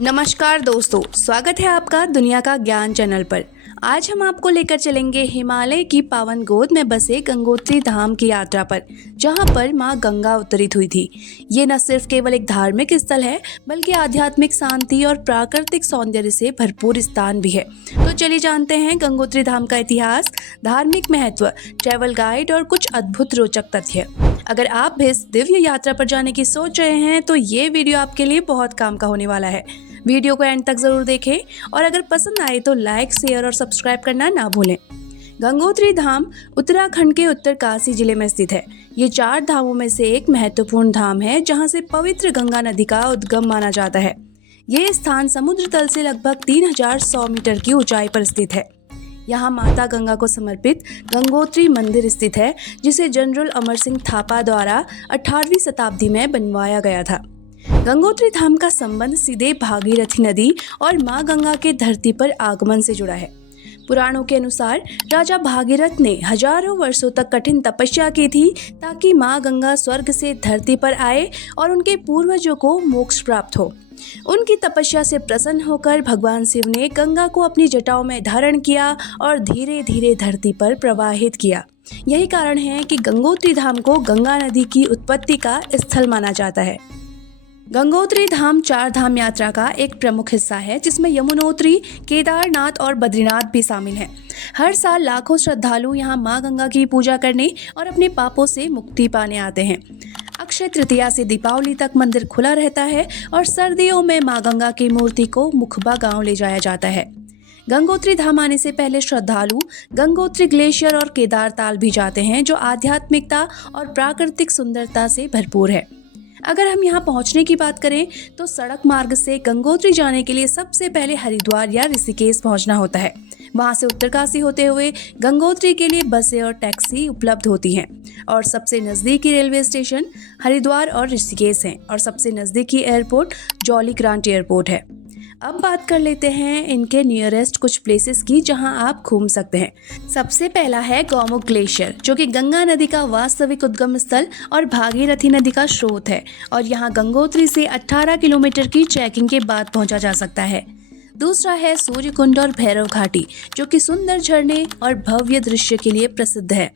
नमस्कार दोस्तों, स्वागत है आपका दुनिया का ज्ञान चैनल पर। आज हम आपको लेकर चलेंगे हिमालय की पावन गोद में बसे गंगोत्री धाम की यात्रा पर, जहां पर मां गंगा अवतरित हुई थी। ये न सिर्फ केवल एक धार्मिक स्थल है, बल्कि आध्यात्मिक शांति और प्राकृतिक सौंदर्य से भरपूर स्थान भी है। तो चलिए जानते हैं गंगोत्री धाम का इतिहास, धार्मिक महत्व, ट्रैवल गाइड और कुछ अद्भुत रोचक तथ्य। अगर आप भी इस दिव्य यात्रा पर जाने की सोच रहे हैं तो ये वीडियो आपके लिए बहुत काम का होने वाला है। वीडियो को एंड तक जरूर देखें और अगर पसंद आए तो लाइक, शेयर और सब्सक्राइब करना ना भूलें। गंगोत्री धाम उत्तराखंड के उत्तरकाशी जिले में स्थित है। ये 4 धामों में से एक महत्वपूर्ण धाम है, जहां से पवित्र गंगा नदी का उद्गम माना जाता है। ये स्थान समुद्र तल से लगभग 3100 मीटर की ऊंचाई पर स्थित है। यहाँ माता गंगा को समर्पित गंगोत्री मंदिर स्थित है, जिसे जनरल अमर सिंह थापा द्वारा 18वीं शताब्दी में बनवाया गया था। गंगोत्री धाम का संबंध सीधे भागीरथी नदी और मां गंगा के धरती पर आगमन से जुड़ा है। पुराणों के अनुसार राजा भागीरथ ने हजारों वर्षों तक कठिन तपस्या की थी, ताकि मां गंगा स्वर्ग से धरती पर आए और उनके पूर्वजों को मोक्ष प्राप्त हो। उनकी तपस्या से प्रसन्न होकर भगवान शिव ने गंगा को अपनी जटाओं में धारण किया और धीरे धीरे धरती पर प्रवाहित किया। यही कारण है कि गंगोत्री धाम को गंगा नदी की उत्पत्ति का स्थल माना जाता है। गंगोत्री धाम 4 धाम यात्रा का एक प्रमुख हिस्सा है, जिसमें यमुनोत्री, केदारनाथ और बद्रीनाथ भी शामिल हैं। हर साल लाखों श्रद्धालु यहां मां गंगा की पूजा करने और अपने पापों से मुक्ति पाने आते हैं। अक्षय तृतीया से दीपावली तक मंदिर खुला रहता है और सर्दियों में मां गंगा की मूर्ति को मुखबा गांव ले जाया जाता है। गंगोत्री धाम आने से पहले श्रद्धालु गंगोत्री ग्लेशियर और केदार ताल भी जाते हैं, जो आध्यात्मिकता और प्राकृतिक सुंदरता से भरपूर है। अगर हम यहाँ पहुँचने की बात करें तो सड़क मार्ग से गंगोत्री जाने के लिए सबसे पहले हरिद्वार या ऋषिकेश पहुँचना होता है। वहाँ से उत्तरकाशी होते हुए गंगोत्री के लिए बसें और टैक्सी उपलब्ध होती हैं और सबसे नज़दीकी रेलवे स्टेशन हरिद्वार और ऋषिकेश हैं और सबसे नज़दीकी एयरपोर्ट जॉली ग्रांट एयरपोर्ट है। अब बात कर लेते हैं इनके नियरेस्ट कुछ प्लेसेस की, जहां आप घूम सकते हैं। सबसे पहला है गौमुख ग्लेशियर, जो कि गंगा नदी का वास्तविक उद्गम स्थल और भागीरथी नदी का स्रोत है और यहां गंगोत्री से 18 किलोमीटर की ट्रैकिंग के बाद पहुंचा जा सकता है। दूसरा है सूर्यकुंड और भैरव घाटी, जो कि सुंदर झरने और भव्य दृश्य के लिए प्रसिद्ध है।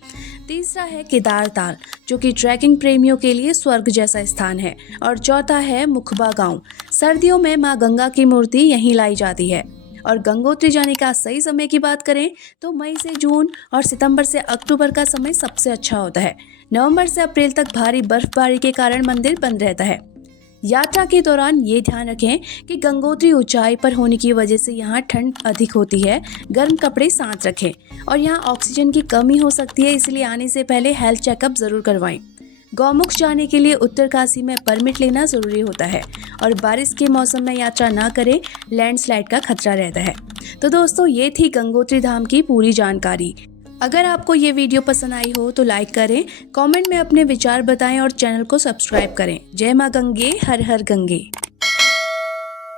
तीसरा है केदार ताल, जो कि ट्रैकिंग प्रेमियों के लिए स्वर्ग जैसा स्थान है। और चौथा है मुखबा गांव। सर्दियों में मां गंगा की मूर्ति यहीं लाई जाती है। और गंगोत्री जाने का सही समय की बात करें तो मई से जून और सितंबर से अक्टूबर का समय सबसे अच्छा होता है। नवंबर से अप्रैल तक भारी बर्फबारी के कारण मंदिर बंद रहता है। यात्रा के दौरान ये ध्यान रखें कि गंगोत्री ऊंचाई पर होने की वजह से यहाँ ठंड अधिक होती है। गर्म कपड़े साथ रखें और यहाँ ऑक्सीजन की कमी हो सकती है, इसलिए आने से पहले हेल्थ चेकअप जरूर करवाएं। गौमुख जाने के लिए उत्तरकाशी में परमिट लेना जरूरी होता है और बारिश के मौसम में यात्रा ना करें, लैंडस्लाइड का खतरा रहता है। तो दोस्तों, ये थी गंगोत्री धाम की पूरी जानकारी। अगर आपको ये वीडियो पसंद आई हो तो लाइक करें, कमेंट में अपने विचार बताएं और चैनल को सब्सक्राइब करें। जय मां गंगे, हर हर गंगे।